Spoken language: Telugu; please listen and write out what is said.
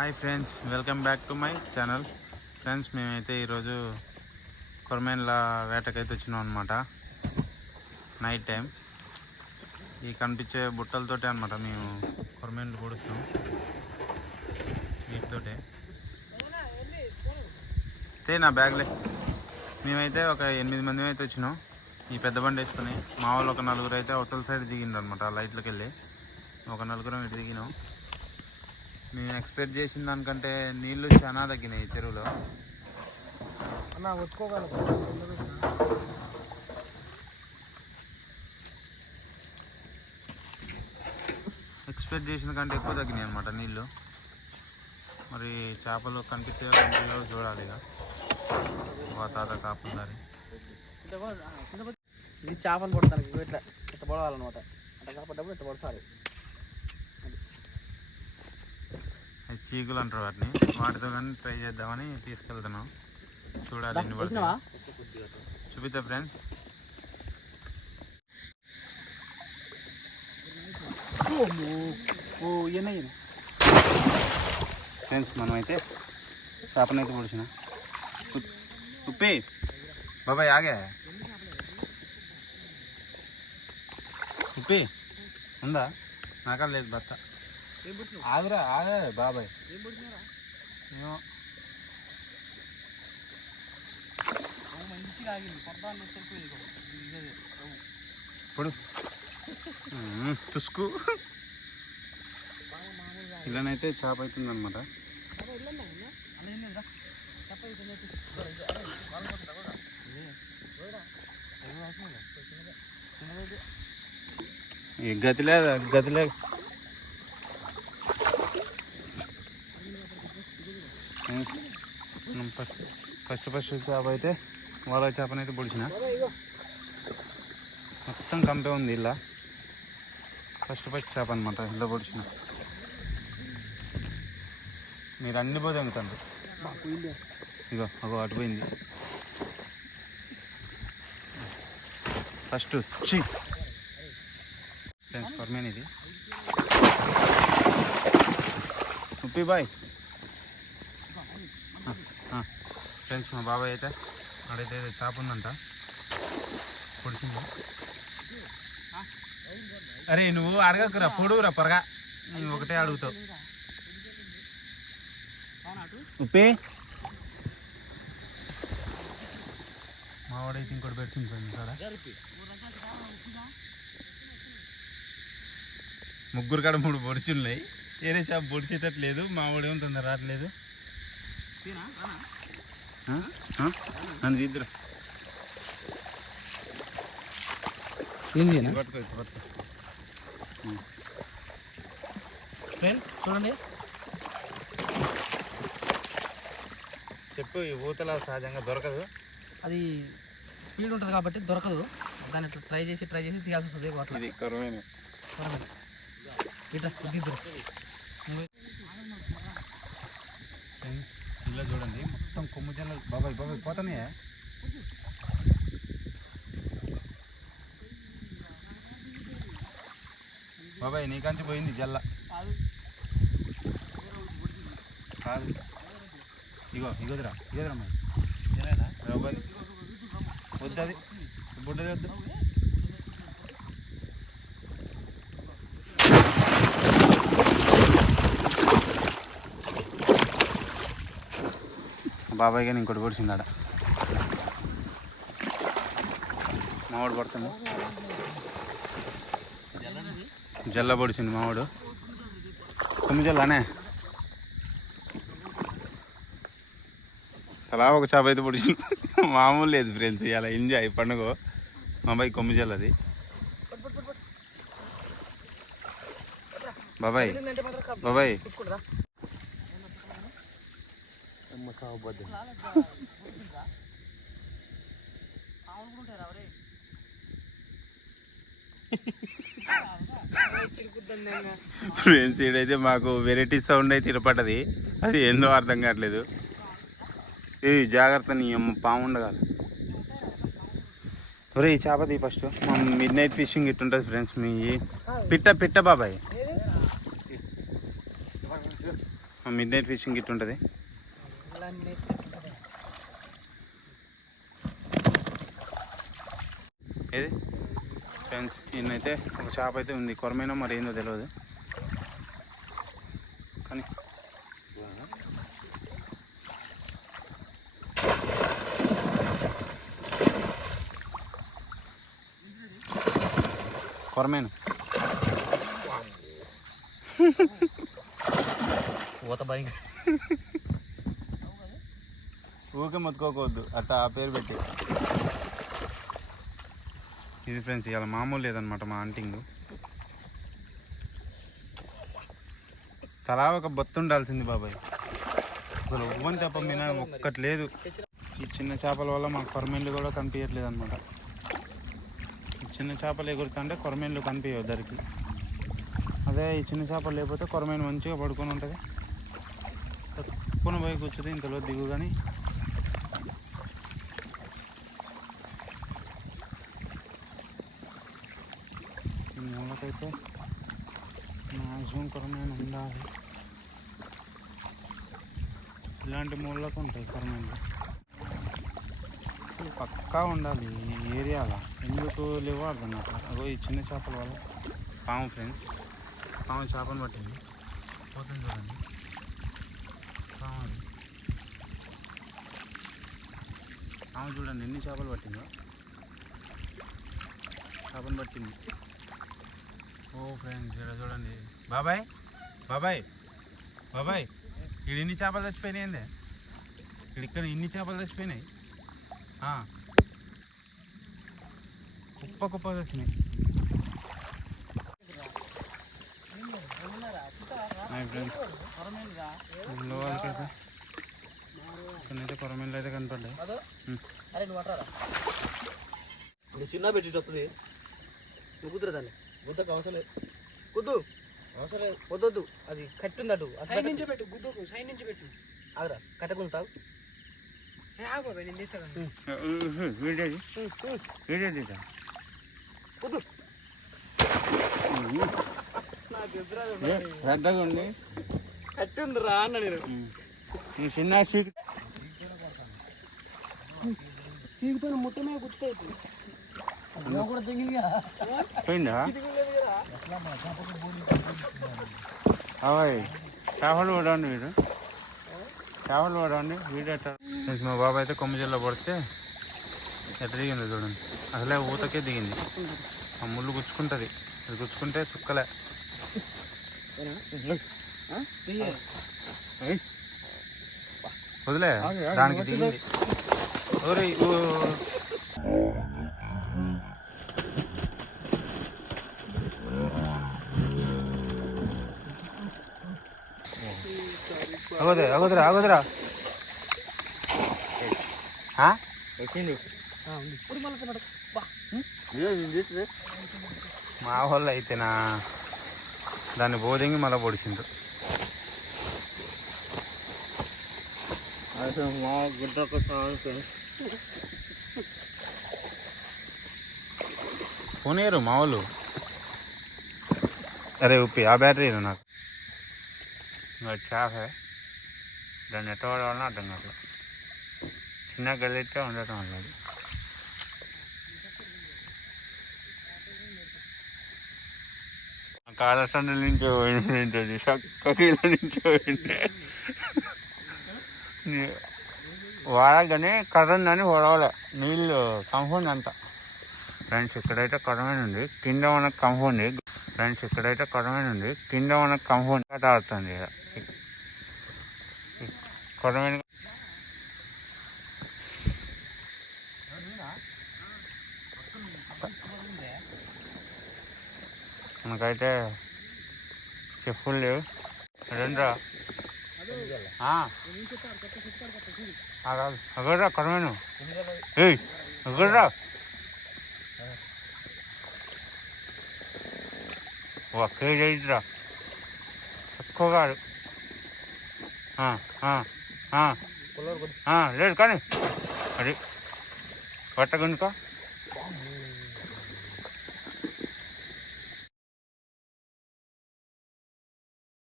Hi friends, welcome back to my channel. Friends, మేమైతే ఈరోజు కొరమేన్ల వేటకైతే వచ్చినాం అనమాట. నైట్ టైం ఈ కనిపించే బుట్టలతోటే అనమాట మేము కొరమేన్లు పొడుస్తాం. వీటితోటే నా బ్యాగ్లే. మేమైతే ఒక 8 మంది అయితే వచ్చినాం ఈ పెద్ద బండి వేసుకొని. మా వాళ్ళు ఒక 4 అయితే అవతల సైడ్ దిగిండ్రు అనమాట. ఆ లైట్లోకి వెళ్ళి ఒక 4 ఇటు దిగినాం. మేము ఎక్స్పెక్ట్ చేసిన దానికంటే నీళ్ళు చాలా తగ్గినాయి చెరువులో. ఎక్స్పెక్ట్ చేసిన కంటే ఎక్కువ తగ్గినాయి అనమాట నీళ్ళు. మరి చేపలు కనిపించే చూడాలి. ఇక మా తాత కాపుండాలి. ఇది చేపలు పడతానికి ఇట్లా ఇట్లా పొడవాలన్నమాట. అట్లా కాపడ్డప్పుడు ఇట్లా పొడసాలి. అది చీకులు అంటారు వాటిని. వాటితో కానీ ట్రై చేద్దామని తీసుకెళ్తున్నాం. చూడాలి ఎన్ని పడుతుందో. చూపిద్దా ఫ్రెండ్స్. ఫ్రెండ్స్, మనమైతే చేపనైతే పొడిచిన. ఉప్పి బాబాయ్ ఆగే. ఉప్పి ఉందా? నాకా లేదు బత్త. ఆగరా ఆగే బాబాయ్. ఏమో ఇప్పుడు తుసుకు ఇలానైతే చేప అవుతుంది అనమాట. గతిలే ఫస్ట్ చేప అయితే వాళ్ళ చేపనైతే పొడిచిన. మొత్తం కంపే ఉంది ఇలా. ఫస్ట్ చేప అనమాట ఇలా పొడిచిన. మీరు అన్ని పోతే ఎంగుతాండ్రు. ఇగో అగో అటుపోయింది ఫస్ట్. ఫ్రెండ్స్, కొరమేన్ ఇది. ఉప్పి బాయ్. ఫ్రెండ్స్, మా బాబాయ్ అయితే అక్కడైతే చేప ఉందంట, పొడిచింది. అరే నువ్వు అడగకురా, పొడుగురా పొరగా. నువ్వు ఒకటే అడుగుతావు. ఉప్పి మావాడైతే ఇంకోటి పెడుతుంది కదా. ముగ్గురు కాడ 3 పొడిచున్నాయి. వేరే చేప పొడిచేటట్లేదు. మావాడు ఏమో తొందర రావట్లేదు. నన్ను ఇద్దరు ఫ్రెండ్స్ చూడండి. చెప్పు. ఈ ఊతల సహజంగా దొరకదు. అది స్పీడ్ ఉంటుంది కాబట్టి దొరకదు. దాన్ని ఇట్లా ట్రై చేసి తీయాల్సి వస్తుంది. ఇది కొరమేన్. ఇట్లా ఫ్రెండ్స్, ఇలా చూడండి మొత్తం కొమ్ము జల్లలు. బాబాయ్ పోతానే. బాబాయ్ నీకంచి పోయింది జల్ల. కాదు ఇగోదిరా మరి వద్దు. అది బుడ్డది వద్దు. బాబాయ్ కానీ ఇంకోటి పొడిచిందాడ. మావాడు పడుతుంది. జల్ల పొడిచింది మావాడు. కొమ్మి జల్లనే. తలా ఒక చేప అయితే పొడిచింది. మామూలు లేదు ఫ్రెండ్స్. ఇలా ఎంజాయ్ పండుగ. మా అబ్బాయి కొమ్మి జల్లది. బాబాయ్ ఫ్రెండ్స్, ఈడైతే మాకు వెరైటీ సౌండ్ అయితే వినపడ్డది. అది ఏందో అర్థం కావట్లేదు. ఏ జాగ్రత్త, నీ అమ్మ పాము ఉండగాలి. ఒరే ఈ చేపది ఫస్ట్. మా మిడ్ నైట్ ఫిషింగ్ ఇట్టుంటుంది ఫ్రెండ్స్. మీ పిట్ట బాబాయ్. మిడ్ నైట్ ఫిషింగ్ గిట్ ఉంటుంది. ఏది ఫ్రెండ్స్, ఈయనైతే ఒక చేప అయితే ఉంది. కొరమేనో మరి ఏందో తెలియదు కానీ కొరమేను ఊత భయం. ఊకే మొత్తుకోవద్దు అట్లా ఆ పేరు పెట్టి. ఇది ఫ్రెండ్స్ ఇవాళ మామూలు లేదనమాట మా హంటింగ్. తలా ఒక బొత్తు ఉండాల్సింది బాబాయ్. అసలు ఉవ్వని తప్ప మీద ఒక్కటి లేదు. ఈ చిన్న చేపల వల్ల మాకు కొరమేన్లు కూడా కనిపించట్లేదు అనమాట. ఈ చిన్న చేపలు ఎగురుతుంటే కొరమేన్లు కనిపించవు దరికి. అదే ఈ చిన్న చేపలు లేకపోతే కొరమేను మంచిగా పడుకొని ఉంటుంది. తక్కువ పోయి కూర్చుంది ఇంతలో దిగు. కానీ ఈ మూలకైతే మ్యాక్సిమం కొరమేను ఉండాలి. ఇలాంటి మూలకు ఉంటాయి కొరమేన్లు. అసలు పక్కా ఉండాలి ఈ ఏరియాలో. ఎందుకు లేవో అర్థం కాదు. అగో ఈ చిన్న చేపల వల్ల పాము ఫ్రెండ్స్, పాము చేపను పట్టింది. పోతుంది చూడండి పాము. పాము చూడండి ఎన్ని చేపలు పట్టిందో. చేపను పట్టింది. ఓ ఫ్రెండ్స్ ఇక్కడ చూడండి. బాబాయ్ బాబాయ్ బాబాయ్, ఇక్కడ ఇన్ని చేపలు చచ్చిపోయినాయి ఏందే? ఇక్కడ ఇన్ని చేపలు చచ్చిపోయినాయి. కుప్ప కుప్ప వచ్చినాయి. ఫ్రెండ్స్ లోకైతే కొన్నైతే కొరమేన్లు అయితే కనపడ్డాయి. చిన్న పెట్టి వస్తుంది. నువ్వు కుదురు దాన్ని గుద్దకు అవసరం లేదు. కుద్దు అవసరం లేదు. వద్దొద్దు, అది కట్టుంది. అటు సైడ్ నుంచి పెట్టు. గుద్దకు సైడ్ నుంచి పెట్టు. ఆగరా కట్టకుండా తాగు. పెద్దగా ఉండి కట్టుంది రా అన్న. నేను చిన్న చీకుతో ముట్టమే గుచ్చుతాయి. కూడా తెగిందిగా పోయిందా? అవాయ్ చేపలు పడండి వీడు. చేపలు పడండి వీడు. ఎట్లా మా బాబు అయితే కొమ్మిజల్లో పడితే ఎట్లా దిగింది చూడండి. అసలే ఊతకే దిగింది. ఆ ముళ్ళు గుచ్చుకుంటుంది. అది గుచ్చుకుంటే చుక్కలే. వదిలే దానికి దిగింది. అగోదరా అగోదరా మా వాళ్ళు అయితేనా దాన్ని బోధింగి మళ్ళీ పొడిచిండ్రు. పోనీరు మా వాళ్ళు. అరే ఉప్పి ఆ బ్యాటరీ నాకు చేప. దాన్ని ఎట్ట వాడాలన్నా అర్థం కాదు. చిన్న గల్లెట్టే ఉండటం వల్ల అది. కాలసండ నుంచి పోయింది, చక్కకీల నుంచి పోయింది. వాడగానే కర్రందని వడవలే. నీళ్ళు కంపౌండ్ అంట ఫ్రెండ్స్. ఇక్కడైతే కరమైన ఉంది, కింద మనకు కంపౌండ్. ఫ్రెండ్స్ ఇక్కడైతే కరమైన ఉంది, కింద మనకు కంపౌండ్ ఆట ఆడుతుంది. కరమైన మనకైతే చెప్పులు లేవు. రెండ్రా అగర్రా కరమైన. ఏయ్ అగర్రా కేజీ అయిద్దిరా తక్కువగా. లేదు కానీ అది పట్టగుండుకో.